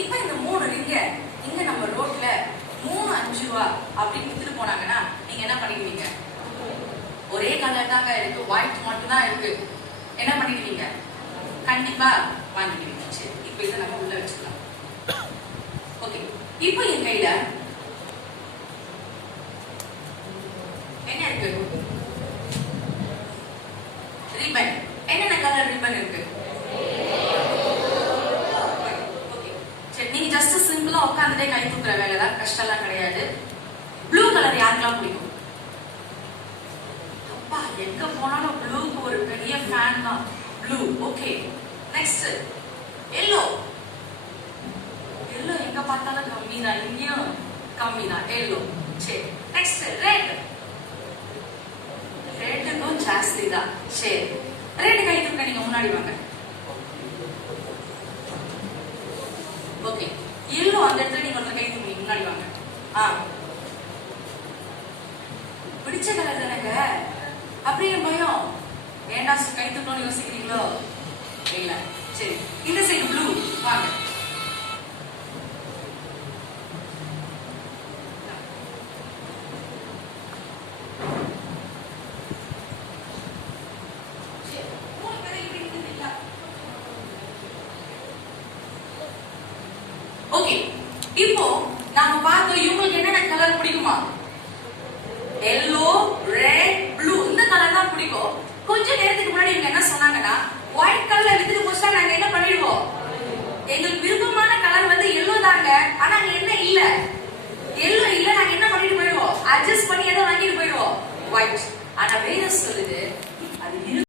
இப்ப இந்த 3 ரிங்க இங்க நம்ம ரோட்ல 3 5 ரூபா அப்படின்னு வித்துட்டு போனாங்கன்னா நீங்க என்ன பண்ணிடுவீங்க? ஒரே கலர் தாங்க இருக்கு, ஒயிட் மட்டும் தான் இருக்கு, என்ன பண்ணிடுவீங்க? கண்டிப்பா வாங்கிடுவீங்க. சரி, இப்ப இதை நம்ம உள்ள வச்சுக்கலாம். ஓகே, இப்போ என் கையில என்ன இருக்கு? ரிப்பன். என்னென்ன கலர் ரிப்பன் இருக்கு? நீங்க ஜஸ்ட் சிம்பிளா உட்காந்துட்டே கை தூக்குற வேலை தான், கஷ்டம்லாம் கிடையாது. ப்ளூ கலர் யாருக்கெல்லாம் பிடிக்கும்? அப்பா, எங்க போனாலும் ப்ளூக்கு ஒரு பெரிய ஃபேன் தான். Blue. Okay, next yellow. Yellow எங்க பார்த்தாலும் கம்மி தான், இங்கேயும் கம்மி தான் எல்லோ. சரி, நெக்ஸ்ட் ரெட். ரெட்டுக்கும் ஜாஸ்தி தான். சரி, ரெட் கை தூக்க நீங்க முன்னாடி வாங்க. ஓகே, எல்லோ அந்த இடத்துல நீங்க ஒருத்தர் கை தூக்கி முன்னாடி வாங்க. பிடிச்ச கலர் தானங்க, அப்படியே பயம் ஏண்டா கை தூக்கணும்னு யோசிக்கிறீங்களோ? இல்ல. சரி, இந்த சைடு ப்ளூ வாங்க. ஓகே, இப்போ நாம பார்த்தோம் இவங்களுக்கு என்னென்ன கலர் பிடிக்குமா? எல்லோ, ரெட், ப்ளூ, இந்த கலர் தான் பிடிக்கும். கொஞ்ச நேரத்துக்கு முன்னாடி இவங்க என்ன சொன்னாங்கன்னா, ஒயிட் கலர் வித்துட்டு போச்சா நாங்க என்ன பண்ணிடுவோம்? எங்களுக்கு விருப்பமான கலர் வந்து எல்லோ தாங்க, ஆனா அங்க என்ன இல்ல? எல்லோ இல்ல, நாங்க என்ன பண்ணிட்டு போயிடுவோம்? அட்ஜஸ்ட் பண்ணி எதை வாங்கிட்டு போயிடுவோம்? ஒயிட். ஆனா வேற சொல்லுங்க,